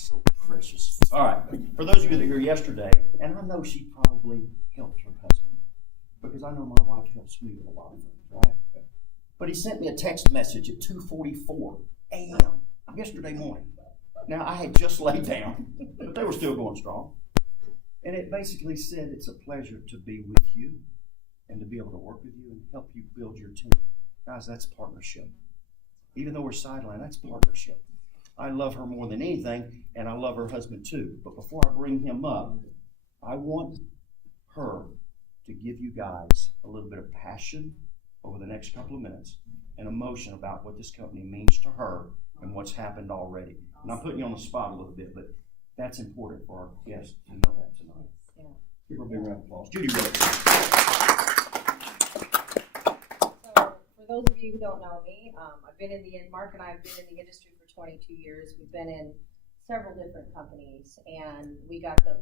so precious. All right, for those of you that were here yesterday, and I know she probably helped her husband, because I know my wife helps me with a lot of things, right? But he sent me a text message at 2:44 a.m. yesterday morning. Now, I had just laid down, but they were still going strong. And it basically said, it's a pleasure to be with you and to be able to work with you and help you build your team. Guys, that's partnership. Even though we're sidelined, that's partnership. I love her more than anything, and I love her husband too. But before I bring him up, I want her to give you guys a little bit of passion over the next couple of minutes and emotion about what this company means to her and what's happened already. And I'm putting you on the spot a little bit, but that's important for our guests to know that tonight. Yeah. Give her a big round of applause. Judy Willis. For those of you who don't know me, Mark and I have been in the industry for 22 years. We've been in several different companies, and we got the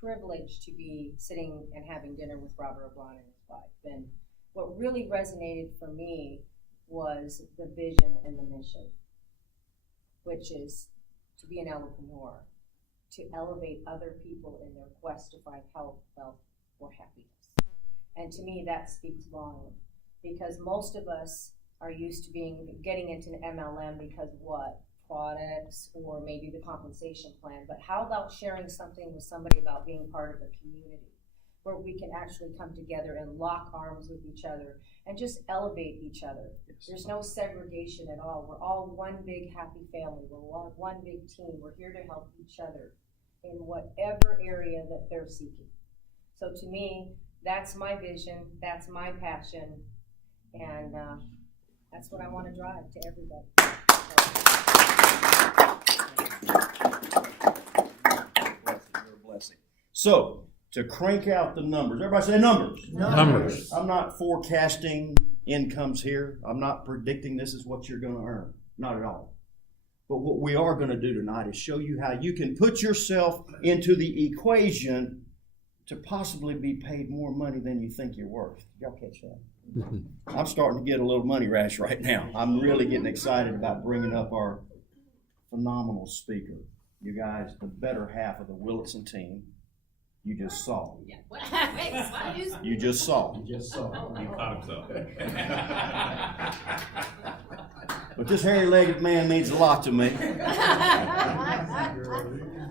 privilege to be sitting and having dinner with Robert O'Brien and his wife. And what really resonated for me was the vision and the mission, which is to be an Elepreneur, to elevate other people in their quest to find health, wealth, or happiness. And to me, that speaks volume, because most of us are used to getting into an MLM because what? Products or maybe the compensation plan. But how about sharing something with somebody about being part of a community where we can actually come together and lock arms with each other and just elevate each other? Yes. There's no segregation at all. We're all one big happy family. We're one big team. We're here to help each other in whatever area that they're seeking. So to me, that's my vision, that's my passion, and that's what I want to drive to everybody. You're a blessing. So, to crank out the numbers, everybody say numbers. Numbers. I'm not forecasting incomes here. I'm not predicting this is what you're going to earn. Not at all. But what we are going to do tonight is show you how you can put yourself into the equation to possibly be paid more money than you think you're worth. Y'all catch that? I'm starting to get a little money rash right now. I'm really getting excited about bringing up our phenomenal speaker. You guys, the better half of the Willitson team, you just saw. You just saw. You thought so. But this hairy-legged man means a lot to me.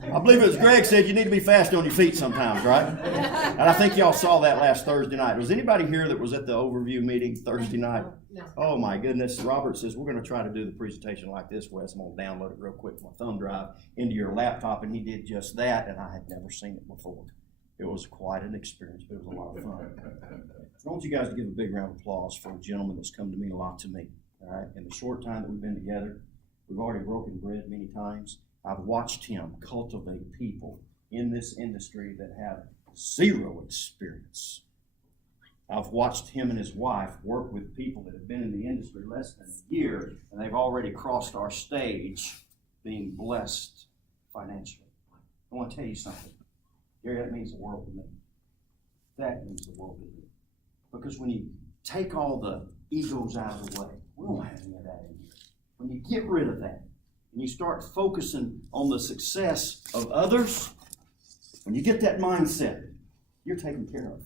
I believe it was Greg said you need to be fast on your feet sometimes, right? And I think y'all saw that last Thursday night. Was anybody here that was at the overview meeting Thursday night? No. Oh my goodness. Robert says, we're going to try to do the presentation like this, Wes. I'm going to download it real quick from my thumb drive into your laptop. And he did just that, and I had never seen it before. It was quite an experience, but it was a lot of fun. I want you guys to give a big round of applause for a gentleman that's come to mean a lot to me. All right? In the short time that we've been together, we've already broken bread many times. I've watched him cultivate people in this industry that have zero experience. I've watched him and his wife work with people that have been in the industry less than a year, and they've already crossed our stage being blessed financially. I want to tell you something. Gary, that means the world to me. That means the world to me. Because when you take all the egos out of the way, we don't have any of that in here. When you get rid of that, and you start focusing on the success of others, when you get that mindset, you're taken care of.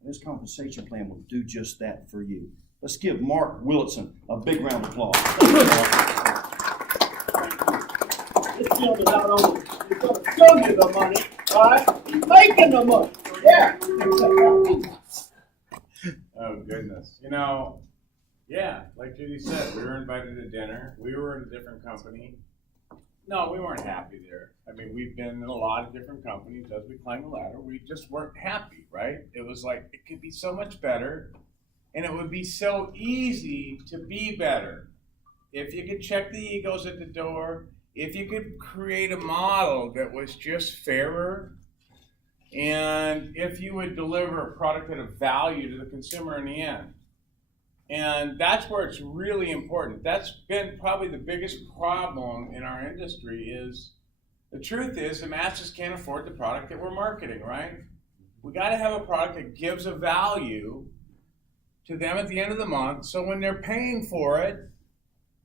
And this compensation plan will do just that for you. Let's give Mark Willitson a big round of applause. This gentleman not only is going to show you the money, all right? He's making the money. Yeah. Oh, goodness. You know, yeah, like Judy said, we were invited to dinner. We were in a different company. No, we weren't happy there. I mean, we've been in a lot of different companies as we climb the ladder. We just weren't happy, right? It was like, it could be so much better, and it would be so easy to be better. If you could check the egos at the door, if you could create a model that was just fairer, and if you would deliver a product at a value to the consumer in the end. And that's where it's really important. That's been probably the biggest problem in our industry is, the truth is the masses can't afford the product that we're marketing, right? We got to have a product that gives a value to them at the end of the month, so when they're paying for it,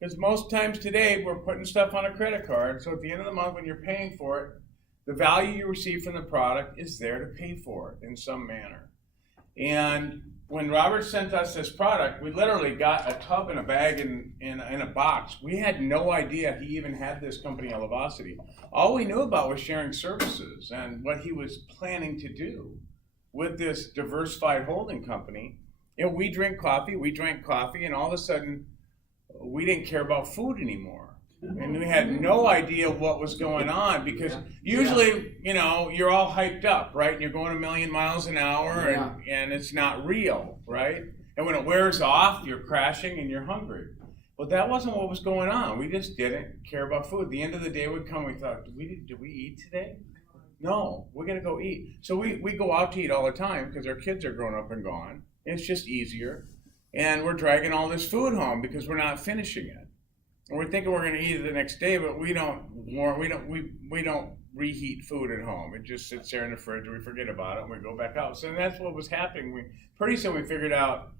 Because most times today, we're putting stuff on a credit card. So at the end of the month, when you're paying for it, the value you receive from the product is there to pay for it in some manner. And when Robert sent us this product, we literally got a tub and a bag in a box. We had no idea he even had this company, Elevocity. All we knew about was sharing services and what he was planning to do with this diversified holding company. You know, we drank coffee, and all of a sudden, we didn't care about food anymore. And we had no idea what was going on because usually, you know, you're all hyped up, right? And you're going a million miles an hour and it's not real, right? And when it wears off, you're crashing and you're hungry. But that wasn't what was going on. We just didn't care about food. The end of the day would come, we thought, did we eat today? No, we're going to go eat. So we go out to eat all the time because our kids are grown up and gone. It's just easier. And we're dragging all this food home because we're not finishing it. And we're thinking we're going to eat it the next day, but we don't reheat food at home. It just sits there in the fridge, and we forget about it, and we go back out. So that's what was happening. Pretty soon we figured out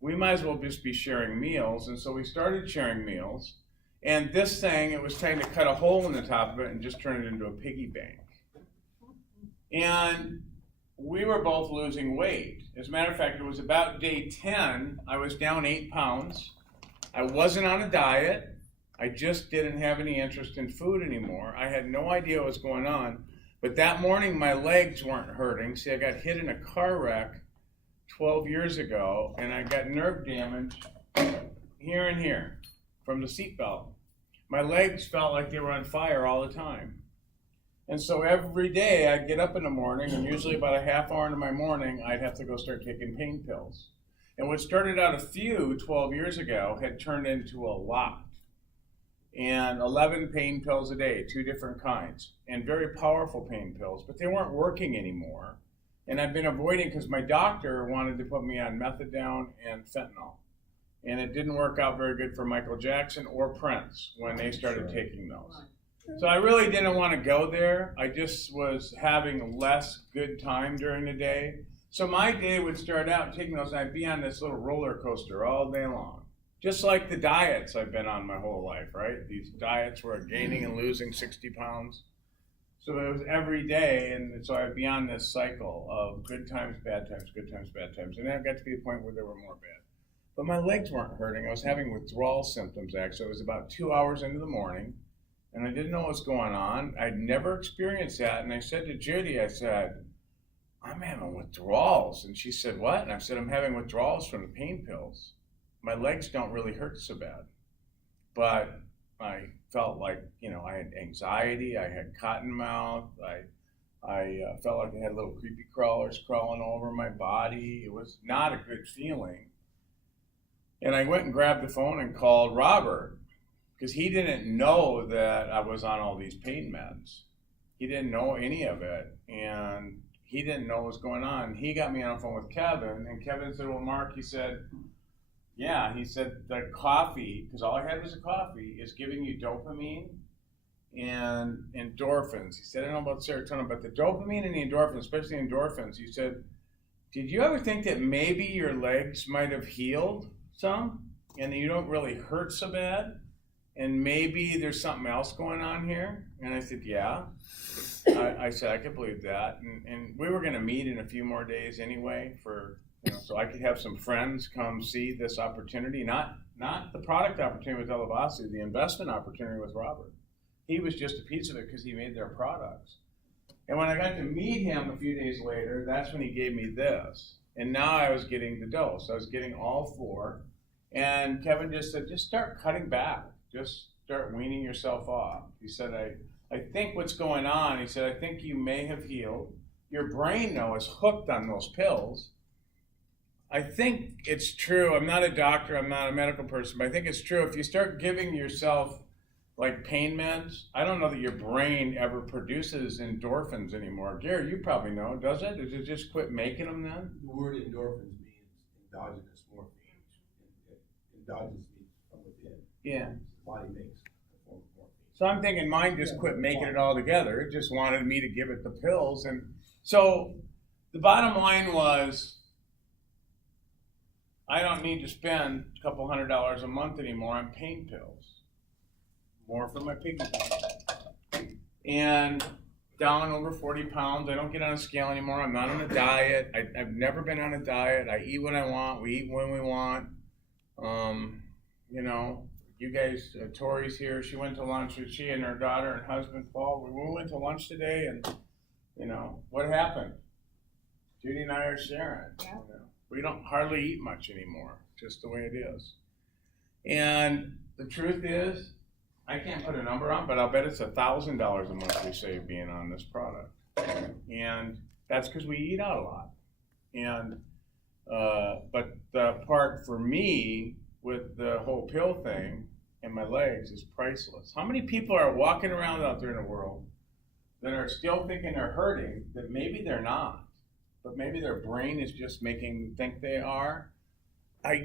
we might as well just be sharing meals, and so we started sharing meals. And this thing, it was time to cut a hole in the top of it and just turn it into a piggy bank. And we were both losing weight. As a matter of fact, it was about day 10, I was down 8 pounds. I wasn't on a diet. I just didn't have any interest in food anymore. I had no idea what was going on. But that morning, my legs weren't hurting. See, I got hit in a car wreck 12 years ago, and I got nerve damage here and here from the seatbelt. My legs felt like they were on fire all the time. And so every day I'd get up in the morning, and usually about a half hour into my morning, I'd have to go start taking pain pills. And what started out a few 12 years ago had turned into a lot. And 11 pain pills a day, 2 different kinds, and very powerful pain pills, but they weren't working anymore. And I've been avoiding because my doctor wanted to put me on methadone and fentanyl. And it didn't work out very good for Michael Jackson or Prince when they started taking those. So I really didn't want to go there. I just was having less good time during the day. So my day would start out taking those, and I'd be on this little roller coaster all day long. Just like the diets I've been on my whole life, right? These diets where I'm gaining and losing 60 pounds. So it was every day, and so I'd be on this cycle of good times, bad times, good times, bad times. And then it got to be a point where there were more bad. But my legs weren't hurting. I was having withdrawal symptoms, actually. It was about 2 hours into the morning, and I didn't know what was going on. I'd never experienced that. And I said to Judy, I said, I'm having withdrawals. And she said, what? And I said, I'm having withdrawals from the pain pills. My legs don't really hurt so bad, but I felt like, you know, I had anxiety, I had cotton mouth, I felt like I had little creepy crawlers crawling over my body. It was not a good feeling. And I went and grabbed the phone and called Robert because he didn't know that I was on all these pain meds. He didn't know any of it, and he didn't know what was going on. He got me on the phone with Kevin, and Kevin said, well, Mark, he said, yeah, he said that coffee, because all I had was a coffee, is giving you dopamine and endorphins. He said, I don't know about serotonin, but the dopamine and the endorphins, especially endorphins, he said, did you ever think that maybe your legs might have healed some and you don't really hurt so bad? And maybe there's something else going on here? And I said, yeah. I said, I could believe that. And we were going to meet in a few more days anyway for... You know, so I could have some friends come see this opportunity, not the product opportunity with Elevocity, the investment opportunity with Robert. He was just a piece of it because he made their products. And when I got to meet him a few days later, that's when he gave me this. And now I was getting the dose. I was getting all 4. And Kevin just said, just start cutting back. Just start weaning yourself off. He said, I think what's going on, he said, I think you may have healed. Your brain, though, is hooked on those pills. I think it's true. I'm not a doctor. I'm not a medical person, but I think it's true. If you start giving yourself like pain meds, I don't know that your brain ever produces endorphins anymore. Gary, you probably know. Does it? Does it just quit making them then? The word endorphins means endogenous morphine. Endogenous means from within. Yeah. The body makes a form of morphine. So I'm thinking mine just quit making it all together. It just wanted me to give it the pills. And so the bottom line was, I don't need to spend a couple $100 a month anymore on pain pills. More for my piggy bank. And down over 40 pounds. I don't get on a scale anymore. I'm not on a diet. I've never been on a diet. I eat what I want. We eat when we want. You know, you guys, Tori's here. She went to lunch with she and her daughter and husband, Paul. We went to lunch today, and, you know, what happened? Judy and I are sharing. Yeah. You know, we don't hardly eat much anymore, just the way it is. And the truth is, I can't put a number on, but I'll bet it's $1,000 a month we save being on this product. And that's because we eat out a lot. And, but the part for me with the whole pill thing and my legs is priceless. How many people are walking around out there in the world that are still thinking they're hurting, that maybe they're not, but maybe their brain is just making them think they are?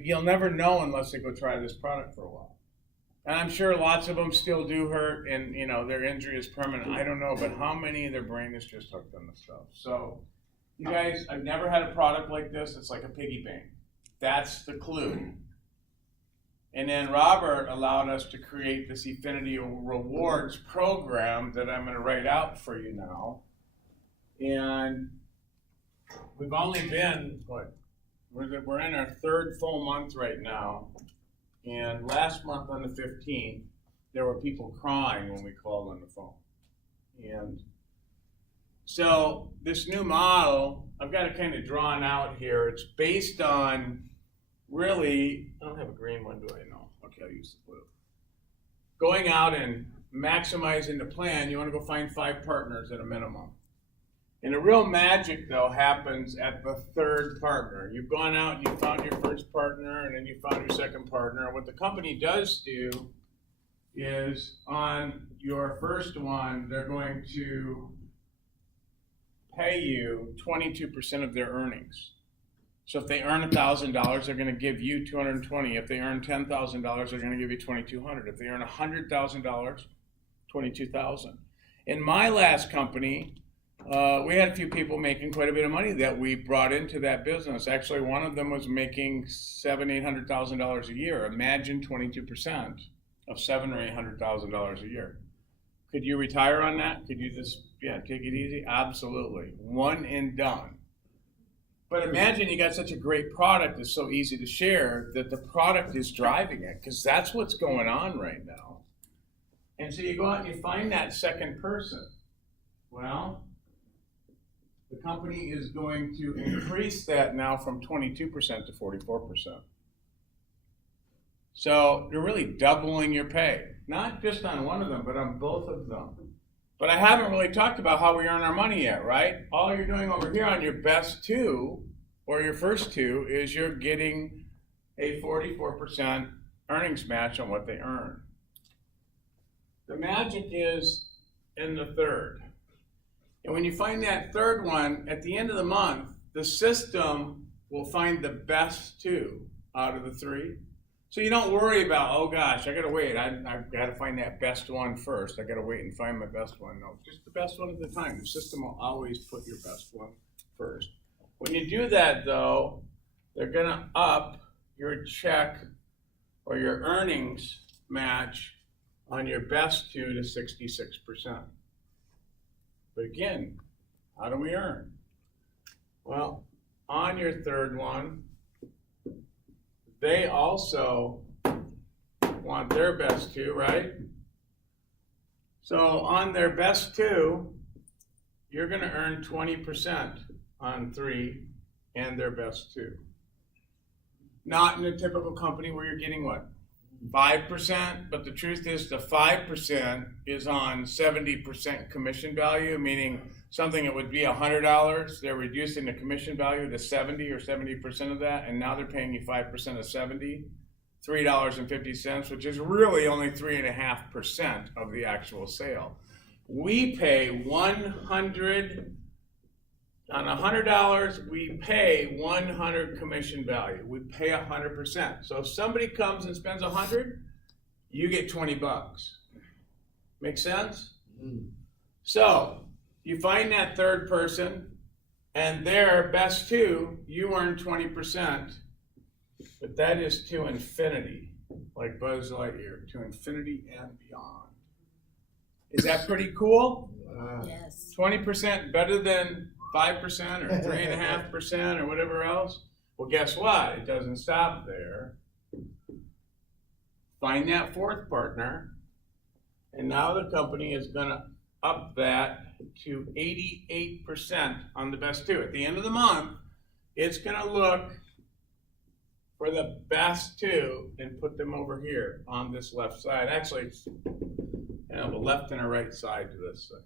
You'll never know unless they go try this product for a while. And I'm sure lots of them still do hurt, and you know their injury is permanent. I don't know, but how many of their brain is just hooked on the stuff? So, you guys, I've never had a product like this. It's like a piggy bank. That's the clue. And then Robert allowed us to create this Affinity Rewards program that I'm going to write out for you now. And we've only been, we're in our third full month right now. And last month on the 15th, there were people crying when we called on the phone. And so this new model, I've got it kind of drawn out here. It's based on really, I don't have a green one, do I? No. Okay, I'll use the blue. Going out and maximizing the plan, you want to go find 5 partners at a minimum. And the real magic, though, happens at the third partner. You've gone out and you found your first partner, and then you found your second partner. What the company does do is on your first one, they're going to pay you 22% of their earnings. So if they earn $1,000, they're going to give you $220. If they earn $10,000, they're going to give you $2,200. If they earn $100,000, $22,000. In my last company, we had a few people making quite a bit of money that we brought into that business. Actually, one of them was making $700,000-800,000 a year. Imagine 22% of $700,000 or $800,000 a year. Could you retire on that? Could you just take it easy? Absolutely. One and done. But imagine you got such a great product that's so easy to share that the product is driving it, because that's what's going on right now. And so you go out and you find that second person. Well, the company is going to increase that now from 22% to 44%. So you're really doubling your pay, not just on one of them, but on both of them. But I haven't really talked about how we earn our money yet, right? All you're doing over here on your best 2, or your first 2, is you're getting a 44% earnings match on what they earn. The magic is in the third. And when you find that third one, at the end of the month, the system will find the best 2 out of the 3. So you don't worry about, oh gosh, I gotta wait. I've got to find that best one first. I gotta wait and find my best one. No, just the best one at the time. The system will always put your best one first. When you do that, though, they're gonna up your check or your earnings match on your best 2 to 66%. But again, how do we earn? Well, on your third one, they also want their best 2, right? So on their best 2, you're going to earn 20% on 3 and their best 2. Not in a typical company where you're getting what? 5%, but the truth is the 5% is on 70% commission value, meaning something that would be $100, they're reducing the commission value to 70 or 70% of that, and now they're paying you 5% of 70, $3.50, which is really only 3.5% of the actual sale. We pay on $100, we pay 100 commission value. We pay 100%. So if somebody comes and spends 100, you get $20. Make sense? Mm. So you find that third person, and their best 2, you earn 20%. But that is to infinity, like Buzz Lightyear, to infinity and beyond. Is that pretty cool? Yes. 20% better than 5% or 3.5% or whatever else? Well, guess what? It doesn't stop there. Find that fourth partner, and now the company is going to up that to 88% on the best two. At the end of the month, it's going to look for the best two and put them over here on this left side. Actually, it's a left and a right side to this thing.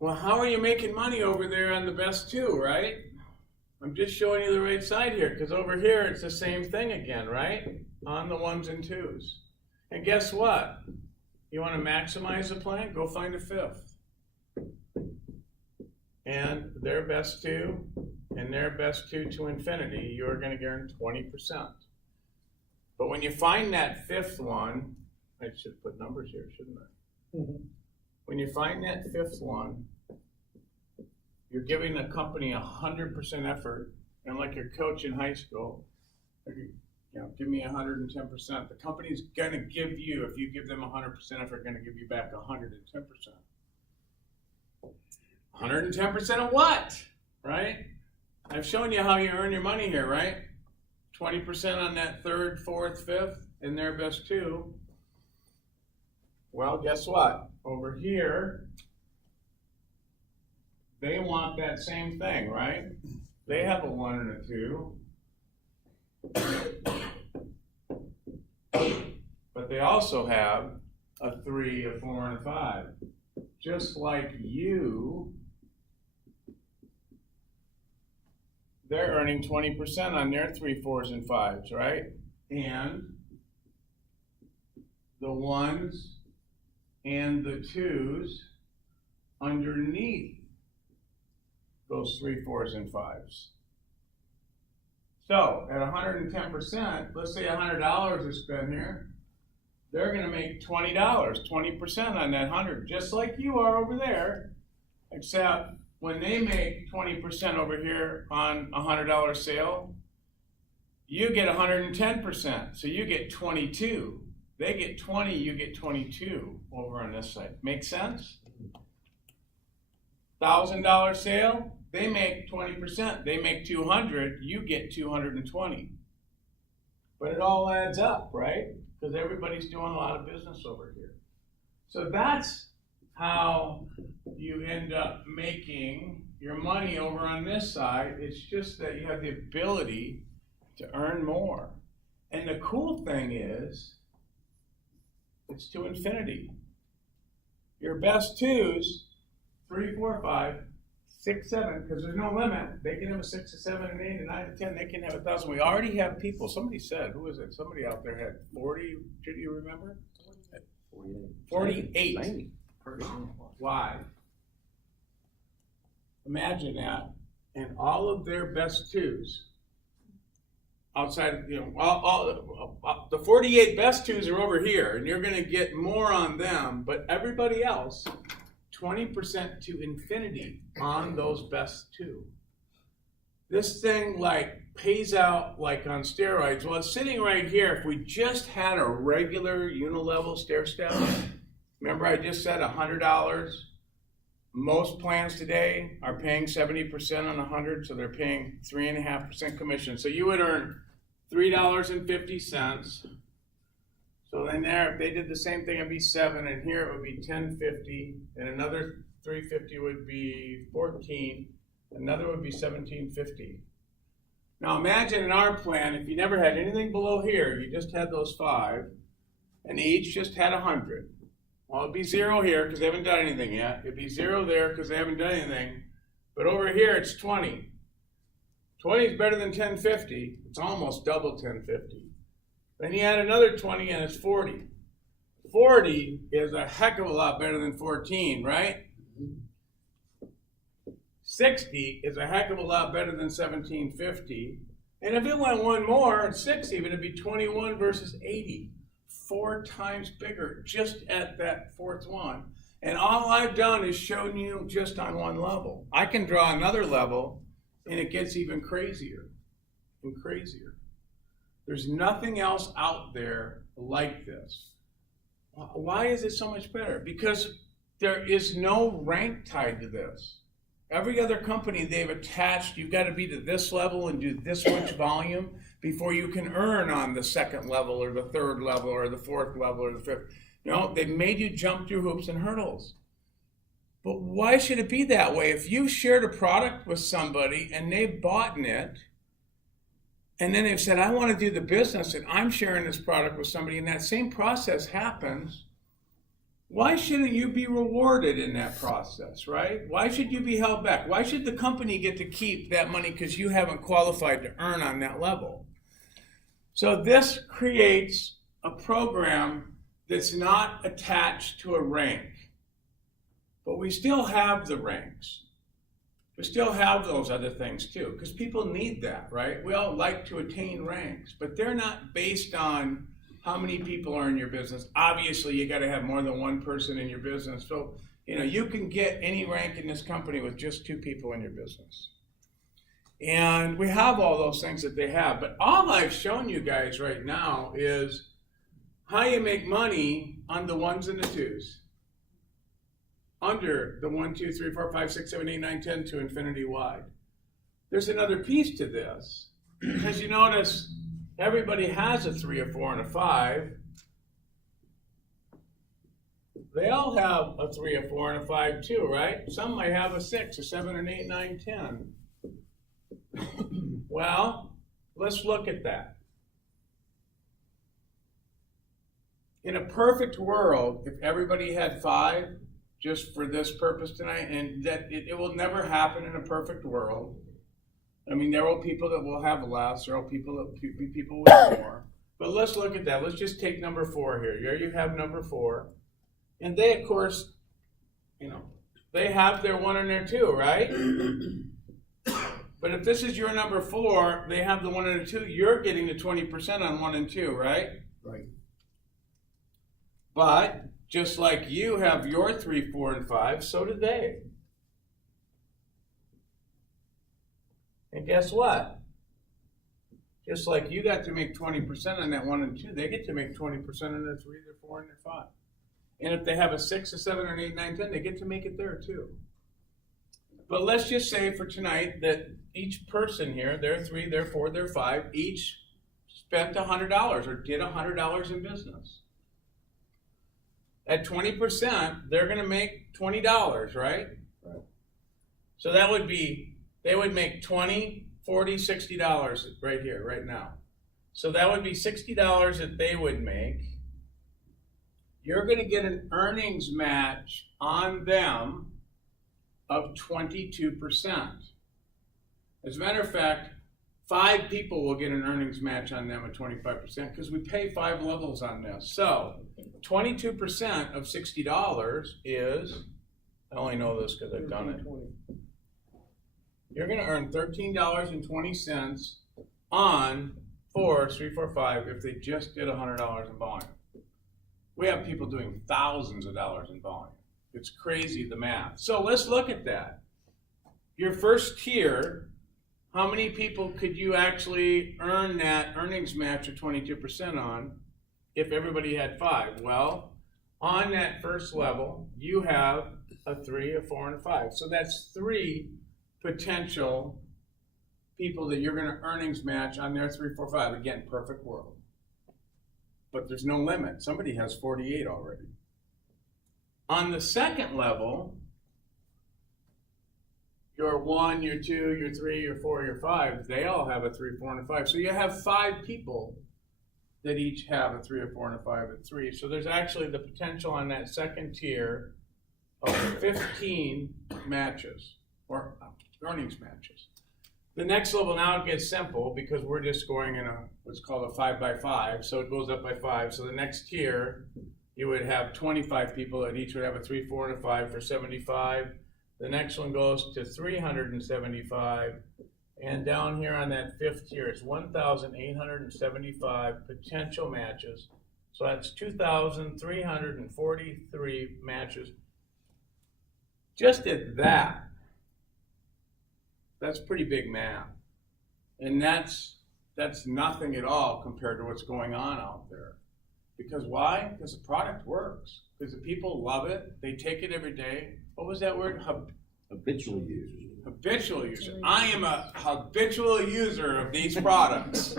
Well, how are you making money over there on the best two, right? I'm just showing you the right side here, because over here it's the same thing again, right? On the ones and twos. And guess what? You want to maximize the plan? Go find a fifth. And their best two and their best two to infinity, you're going to earn 20%. But when you find that fifth one, I should put numbers here, shouldn't I? Mhm. When you find that fifth one, you're giving the company 100% effort, and like your coach in high school, give me 110%. The company's gonna give you, if you give them 100% effort, gonna give you back 110%. 110% of what, right? I've shown you how you earn your money here, right? 20% on that third, fourth, fifth, and their best two. Well, guess what? Over here, they want that same thing, right? They have a 1 and a 2. But they also have a 3, a 4, and a 5. Just like you, they're earning 20% on their 3, 4s, and 5s, right? And the 1s and the 2s underneath those 3, 4s, and 5s. So at 110%, let's say $100 is spent here, they're going to make $20, 20% on that 100, just like you are over there, except when they make 20% over here on a $100 sale, you get 110%, so you get 22. They get 20, you get 22 over on this side. Make sense? $1,000 sale, they make 20%. They make 200, you get 220. But it all adds up, right? Because everybody's doing a lot of business over here. So that's how you end up making your money over on this side. It's just that you have the ability to earn more. And the cool thing is, it's to infinity. Your best twos, 3, 4, 5, 6, 7, because there's no limit. They can have a 6, a 7, an 8, a 9, a 10. They can have 1,000. We already have people. Somebody said, who was it? Somebody out there had 40. Did you remember? 48. Why? Imagine that. And all of their best twos. Outside, the 48 best twos are over here, and you're going to get more on them, but everybody else, 20% to infinity on those best two. This thing pays out like on steroids. Well, it's sitting right here. If we just had a regular unilevel stair step, remember I just said $100. Most plans today are paying 70% on 100, so they're paying 3.5% commission. So you would earn $3.50. So then there, if they did the same thing, it'd be 7, and here it would be $10.50, and another $3.50 would be $14, another would be $17.50. Now imagine in our plan, if you never had anything below here, you just had those 5, and each just had 100. Well, it'd be 0 here because they haven't done anything yet. It'd be 0 there because they haven't done anything. But over here, it's 20. 20 is better than 10.50. It's almost double 10.50. Then you add another 20 and it's 40. 40 is a heck of a lot better than 14, right? 60 is a heck of a lot better than 17.50. And if it went one more, 60, it'd be 21 versus 80. 4 times bigger just at that fourth one. And all I've done is shown you just on one level. I can draw another level And it gets even crazier and crazier. There's nothing else out there like this. Why is it so much better? Because there is no rank tied to this. Every other company they've attached, you've got to be to this level and do this much volume before you can earn on the second level or the third level or the fourth level or the fifth. No, they've made you jump through hoops and hurdles. But why should it be that way? If you shared a product with somebody and they've bought in it, and then they've said, I want to do the business, and I'm sharing this product with somebody, and that same process happens, why shouldn't you be rewarded in that process, right? Why should you be held back? Why should the company get to keep that money because you haven't qualified to earn on that level? So this creates a program that's not attached to a rank. But we still have the ranks. We still have those other things too, because people need that, right? We all like to attain ranks, but they're not based on how many people are in your business. Obviously, you got to have more than one person in your business. So, you can get any rank in this company with just 2 people in your business. And we have all those things that they have. But all I've shown you guys right now is how you make money on the 1s and the 2s. Under the 1, 2, 3, 4, 5, 6, 7, 8, 9, 10 to infinity wide. There's another piece to this, because you notice everybody has a 3, a 4, and a 5. They all have a 3, a 4, and a 5 too, right? Some might have a 6, a 7, an 8, 9, 10. Well, let's look at that. In a perfect world, if everybody had 5, just for this purpose tonight, and that it will never happen in a perfect world. I mean, there will be people that will have less, there will be people with more. But let's look at that. Let's just take number 4 here. Here you have number 4. And they, of course, they have their 1 and their 2, right? But if this is your number 4, they have the 1 and the 2, you're getting the 20% on 1 and 2, right? Right. But just like you have your 3, 4, and 5, so do they. And guess what? Just like you got to make 20% on that 1 and 2, they get to make 20% on their 3, their 4, and their 5. And if they have a 6, a 7, or an 8, 9, 10, they get to make it there too. But let's just say for tonight that each person here, their 3, their 4, their 5, each spent $100 or did $100 in business. At 20%, they're going to make $20, right? Right. So that would be, they would make $20, $40, $60 right here, right now. So that would be $60 that they would make. You're going to get an earnings match on them of 22%. As a matter of fact, 5 people will get an earnings match on them at 25% because we pay 5 levels on this. So 22% of $60 is, I only know this because I've done it. You're going to earn $13.20 on 4, 3, 4, 5 if they just did $100 in volume. We have people doing thousands of dollars in volume. It's crazy, the math. So let's look at that. Your first tier, how many people could you actually earn that earnings match of 22% on if everybody had 5? Well, on that first level, you have a 3, a 4, and a 5. So that's 3 potential people that you're going to earnings match on their 3, 4, 5. Again, perfect world. But there's no limit. Somebody has 48 already. On the second level, your 1, your 2, your 3, your 4, your 5, they all have a 3, 4, and a 5. So you have 5 people that each have a 3, a 4, and a 5 at 3. So there's actually the potential on that second tier of 15 matches, or earnings matches. The next level now it gets simple because we're just scoring in what's called a 5 by 5. So it goes up by 5. So the next tier, you would have 25 people that each would have a 3, 4, and a 5 for 75. The next one goes to 375. And down here on that 5th tier, it's 1,875 potential matches. So that's 2,343 matches. Just at that. That's pretty big math. And that's nothing at all compared to what's going on out there. Because why? Because the product works. Because the people love it. They take it every day. What was that word? Habitual users. Habitual user. I am a habitual user of these products.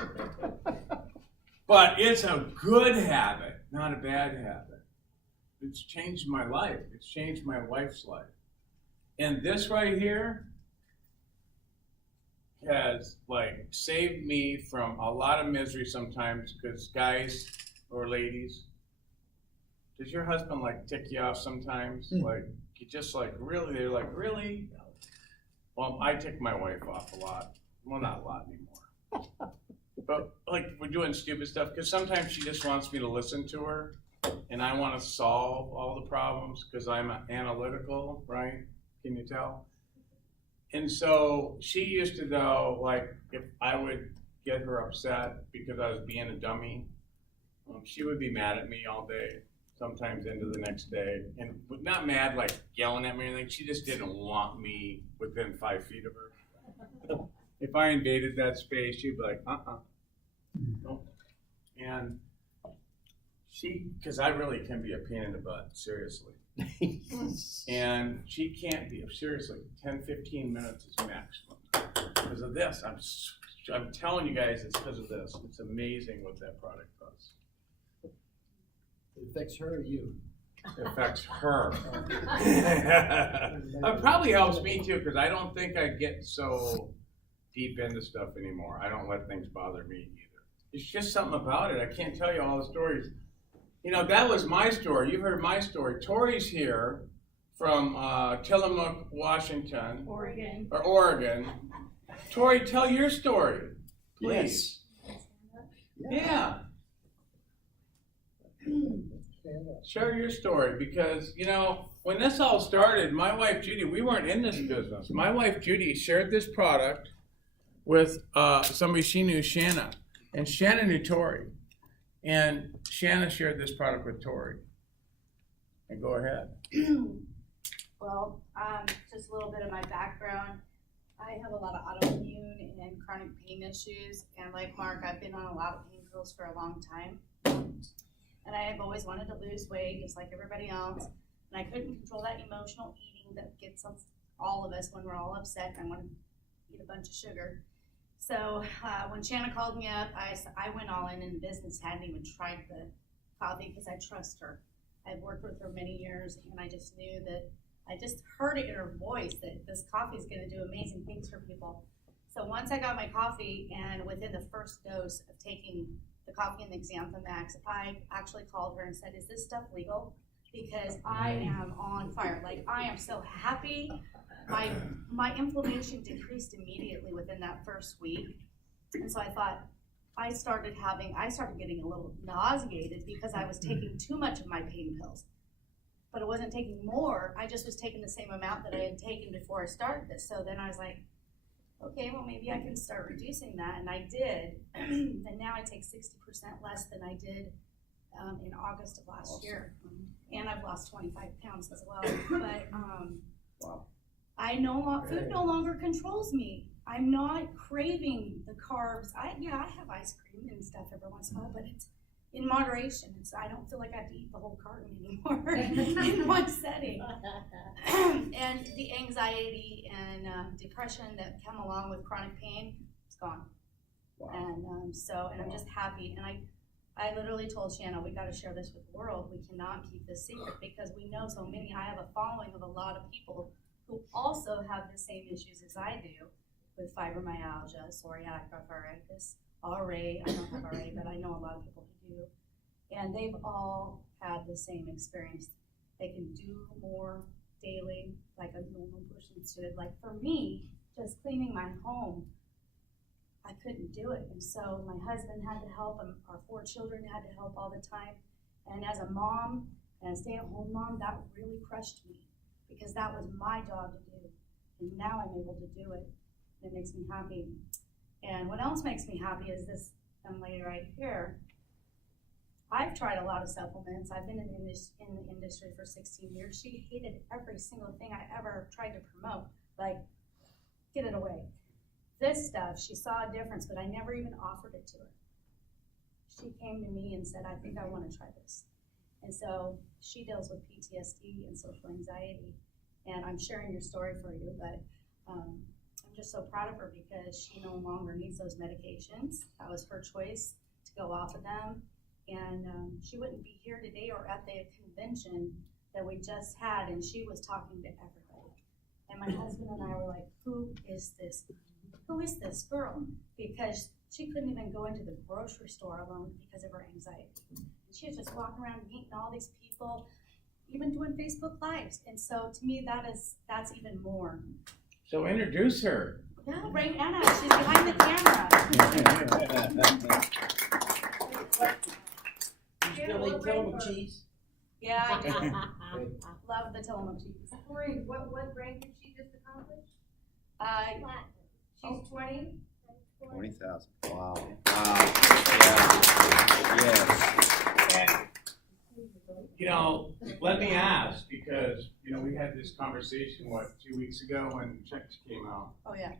But it's a good habit, not a bad habit. It's changed my life. It's changed my wife's life. And this right here has like saved me from a lot of misery sometimes, because guys or ladies, does your husband like tick you off sometimes? Like you just like really, they're like, really? Well, I tick my wife off a lot. Well, not a lot anymore. But like we're doing stupid stuff, because sometimes she just wants me to listen to her, and I want to solve all the problems because I'm analytical, right? Can you tell? And so she used to know, like, if I would get her upset because I was being a dummy, she would be mad at me all day, sometimes into the next day. And not mad, like yelling at me or anything. She just didn't want me within 5 feet of her. If I invaded that space, she'd be like, no. And she, because I really can be a pain in the butt, seriously. And she can't be, seriously, 10, 15 minutes is maximum. Because of this, I'm telling you guys, it's because of this. It's amazing what that product does. It affects her or you? It affects her. It probably helps me too, because I don't think I get so deep into stuff anymore. I don't let things bother me either. It's just something about it. I can't tell you all the stories. You know, that was my story. You've heard my story. Tori's here from Tillamook, Washington. Oregon. Tori, tell your story, please. Yes. Yeah. Share your story, because, you know, when this all started, my wife Judy, we weren't in this business. My wife Judy shared this product with somebody she knew, Shanna. And Shanna knew Tori. And Shanna shared this product with Tori. And go ahead. Well, just a little bit of my background. I have a lot of autoimmune and chronic pain issues. And like Mark, I've been on a lot of pain pills for a long time. And I have always wanted to lose weight, just like everybody else. And I couldn't control that emotional eating that gets us, all of us, when we're all upset and I want to eat a bunch of sugar. So when Shanna called me up, I went all in business, hadn't even tried the coffee because I trust her. I've worked with her many years, and I just knew that, I just heard it in her voice that this coffee is going to do amazing things for people. So once I got my coffee, and within the first dose of taking the coffee and the Xanthamax, I actually called her and said, is this stuff legal? Because I am on fire. Like, I am so happy. My inflammation decreased immediately within that first week. And so I thought, I started getting a little nauseated because I was taking too much of my pain pills. But I wasn't taking more, I just was taking the same amount that I had taken before I started this. So then I was like, okay, well maybe I can start reducing that, and I did. And now I take 60% less than I did in August of last year. And I've lost 25 pounds as well. But Wow. Food no longer controls me. I'm not craving the carbs. I have ice cream and stuff every once in a while, but it's in moderation. I don't feel like I have to eat the whole carton anymore in one setting. And the anxiety and depression that come along with chronic pain, it's gone. Wow. And I'm just happy. And I literally told Shanna, we got to share this with the world. We cannot keep this secret because we know so many. I have a following of a lot of people who also have the same issues as I do with fibromyalgia, psoriatic arthritis, RA. I don't have RA, but I know a lot of people who do. And they've all had the same experience. They can do more daily, like a normal person should. Like for me, just cleaning my home, I couldn't do it. And so my husband had to help, and our 4 children had to help all the time. And as a mom, and a stay-at-home mom, that really crushed me because that was my job to do. And now I'm able to do it. It makes me happy. And what else makes me happy is this young lady right here. I've tried a lot of supplements. I've been in the industry for 16 years. She hated every single thing I ever tried to promote. Like, get it away. This stuff, she saw a difference, but I never even offered it to her. She came to me and said, I think I want to try this. And so she deals with PTSD and social anxiety. And I'm sharing your story for you, but I'm just so proud of her because she no longer needs those medications. That was her choice to go off of them. And she wouldn't be here today or at the convention that we just had, and she was talking to everybody. And my husband and I were like, who is this? Who is this girl? Because she couldn't even go into the grocery store alone because of her anxiety. She was just walking around meeting all these people, even doing Facebook Lives. And so to me, that's even more. So introduce her. Yeah, right, Anna, she's behind the camera. You still eat Tillamook cheese? Yeah, I do. Love the Tillamook cheese. Corey, what rank did she just accomplish? She's 20? 20,000. Wow. And, you know, let me ask, because, you know, we had this conversation, 2 weeks ago when checks came out. Oh, yeah.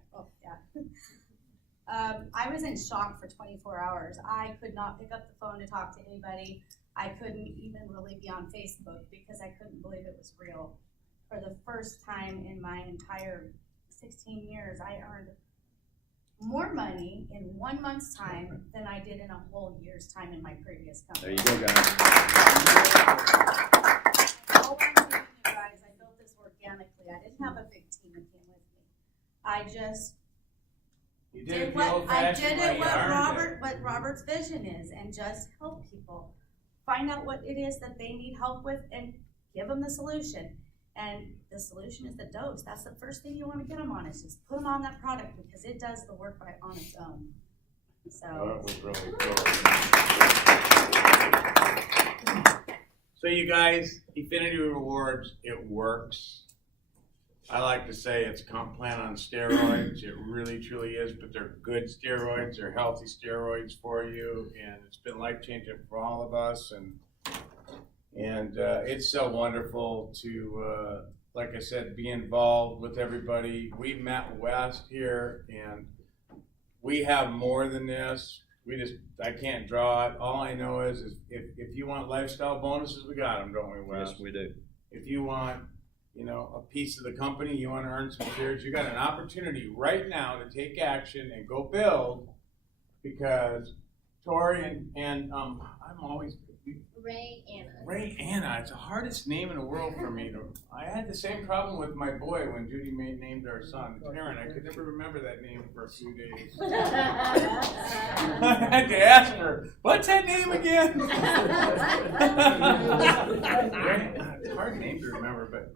I was in shock for 24 hours. I could not pick up the phone to talk to anybody. I couldn't even really be on Facebook because I couldn't believe it was real. For the first time in my entire 16 years, I earned more money in 1 month's time than I did in a whole year's time in my previous company. There you go, guys. All I'm telling you guys, I built this organically. I didn't have a big team that came with me. I just You did the what old-fashioned way, you earned it. what Robert's vision is, and just help people. Find out what it is that they need help with and give them the solution. And the solution is the dose. That's the first thing you want to get them on, is just put them on that product because it does the work on its own. So. That was really cool. So you guys, Infinity Rewards, it works. I like to say it's comp plan on steroids. It really, truly is, but they're good steroids. They're healthy steroids for you, and it's been life-changing for all of us. And it's so wonderful to, like I said, be involved with everybody. We met West here, and we have more than this. I can't draw it. All I know is if you want lifestyle bonuses, we got them, don't we, Wes? Yes, we do. If you want, a piece of the company, you want to earn some shares, you got an opportunity right now to take action and go build, because Tori and I'm always Ray Anna. It's the hardest name in the world for me. I had the same problem with my boy when Judy named our son Taryn. I could never remember that name for a few days. I had to ask her, what's that name again? It's a hard name to remember, but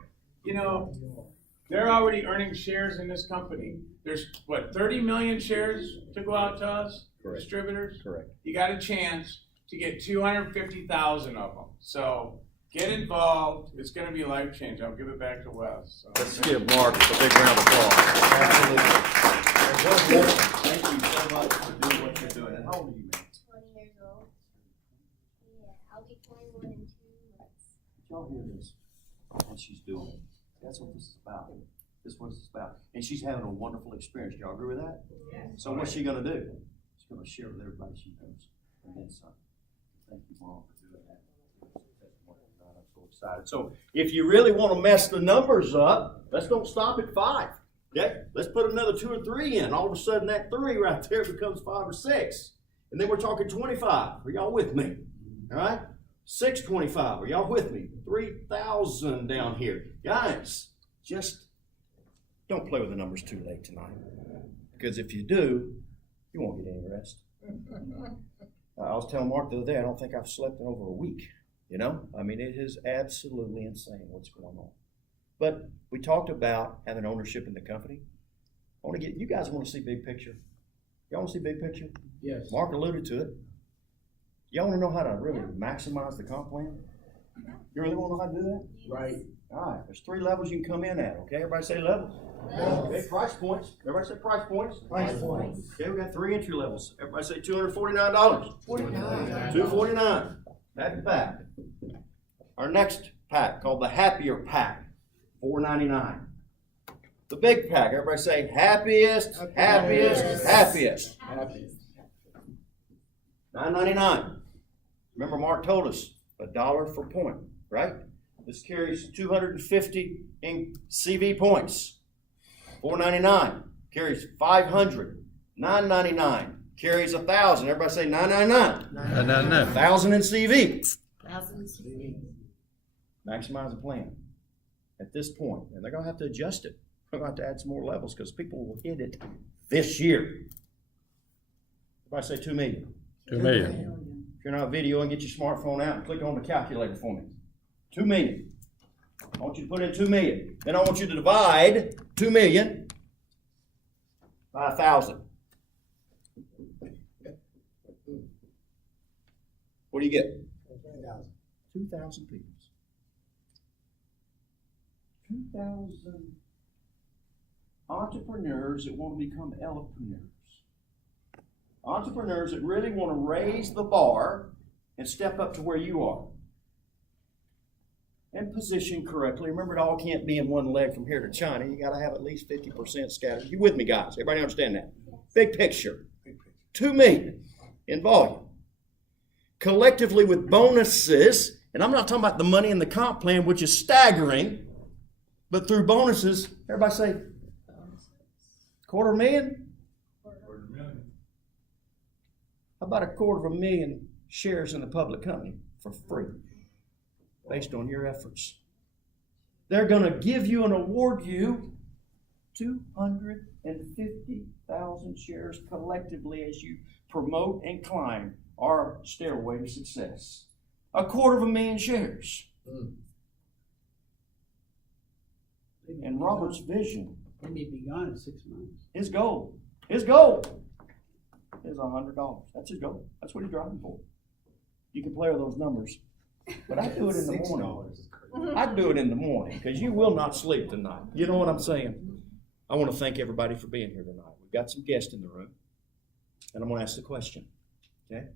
they're already earning shares in this company. There's 30 million shares to go out to us, Correct. Distributors? Correct. You got a chance to get 250,000 of them. So get involved. It's going to be life-changing. I'll give it back to Wes. So, Let's give Mark a big round of applause. Absolutely. Thank you so much for doing what you're doing. And how old are you, man? 20 years old. Yeah, I'll be 21 in 2 months. Did y'all hear this? What she's doing. That's what this is about. This is what it's about. And she's having a wonderful experience. Do y'all agree with that? Yeah. So what's she going to do? She's going to share with everybody she knows. And then some. Thank you, Mom, for doing that. I'm so excited. So if you really want to mess the numbers up, let's don't stop at 5. Okay? Let's put another 2 or 3 in. All of a sudden, that 3 right there becomes 5 or 6. And then we're talking 25. Are y'all with me? All right? 625. Are y'all with me? 3,000 down here. Guys, just don't play with the numbers too late tonight. Because if you do, you won't get any rest. I was telling Mark the other day, I don't think I've slept in over a week. I mean, it is absolutely insane what's going on. But we talked about having ownership in the company. You guys want to see big picture? Y'all want to see big picture? Yes. Mark alluded to it. Y'all want to know how to really maximize the comp plan? You really want to know how to do that? Right. All right, there's 3 levels you can come in at, okay? Everybody say levels. Okay, price points. Everybody say price points. Price points. Okay, we got 3 entry levels. Everybody say $249. $249. Happy pack. Our next pack, called the Happier Pack, $499. The big pack. Everybody say happiest, happiest, happiest. $9.99. Remember, Mark told us $1 for point, right? This carries 250 in CV points. $4.99 carries 500. $9.99 carries 1,000. Everybody say $9.99. 1,000 in CV. Maximize the plan at this point, and they're going to have to adjust it. They're going to have to add some more levels because people will hit it this year. Everybody say 2 million. 2 million. If you're not videoing, get your smartphone out and click on the calculator for me. 2 million. I want you to put in 2 million. Then I want you to divide 2 million by 1,000. What do you get? 2,000 people. 2,000 entrepreneurs that want to become Elepreneurs. Entrepreneurs that really want to raise the bar and step up to where you are. And position correctly. Remember, it all can't be in one leg from here to China. You got to have at least 50% scattered. You with me, guys? Everybody understand that? Big picture. 2 million in volume. Collectively with bonuses, and I'm not talking about the money in the comp plan, which is staggering, but through bonuses, everybody say, $250,000? How about $250,000 shares in the public company for free, based on your efforts? They're going to give you and award you 250,000 shares collectively as you promote and climb our stairway to success. 250,000 shares. And Robert's vision, They need to be gone in 6 months. his goal is $100. That's his goal. That's what he's driving for. You can play with those numbers, but I do it in the morning. I do it in the morning because you will not sleep tonight. You know what I'm saying? I want to thank everybody for being here tonight. We've got some guests in the room, and I'm going to ask the question. Okay?